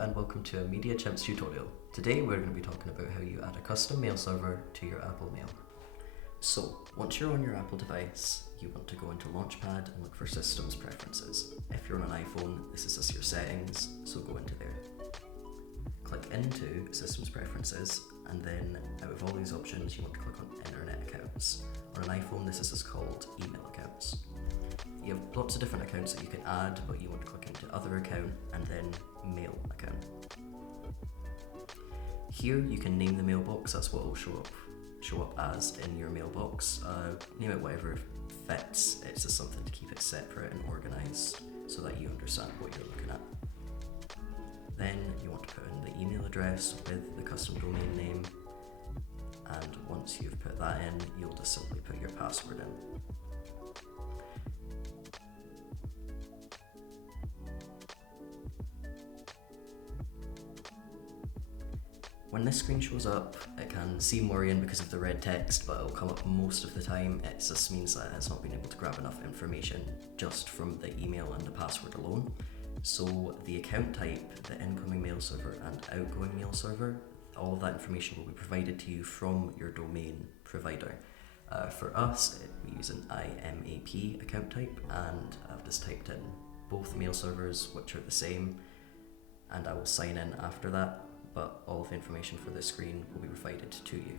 and welcome to a MediaChimps tutorial. Today we're going to be talking about how you add a custom mail server to your Apple Mail. So, once you're on your Apple device, you want to go into Launchpad and look for Systems Preferences. If you're on an iPhone, this is just your settings, so go into there. Click into Systems Preferences, and then out of all these options you want to click on Internet Accounts. On an iPhone this is just called Email Accounts. You have lots of different accounts that you can add, but you want to click into Other Account and then Mail Account. Here you can name the mailbox, that's what will show up as in your mailbox. Name it whatever fits, it's just something to keep it separate and organised so that you understand what you're looking at. Then you want to put in the email address with the custom domain name, and once you've put that in, you'll just simply put your password in. When this screen shows up, it can seem worrying because of the red text, but it'll come up most of the time. It just means that it's not been able to grab enough information just from the email and the password alone. So the account type, the incoming mail server and outgoing mail server, all of that information will be provided to you from your domain provider. For us, we use an IMAP account type, and I've just typed in both mail servers, which are the same, and I will sign in after that. But all of the information for this screen will be provided to you.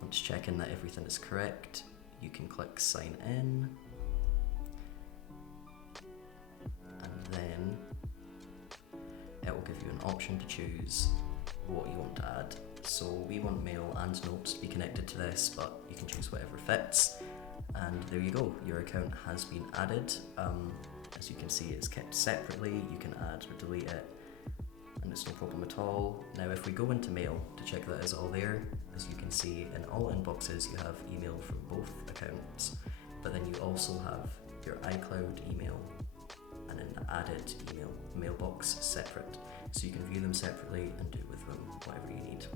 Once checking that everything is correct, you can click sign in, and then it will give you an option to choose what you want to add. So we want mail and notes to be connected to this, but you can choose whatever fits, and there you go, your account has been added. As you can see, it's kept separately, you can add or delete it, and it's no problem at all. Now if we go into mail to check that it's all there, as you can see in all inboxes you have email from both accounts, but then you also have your iCloud email and then the added email mailbox separate, so you can view them separately and do with them whatever you need.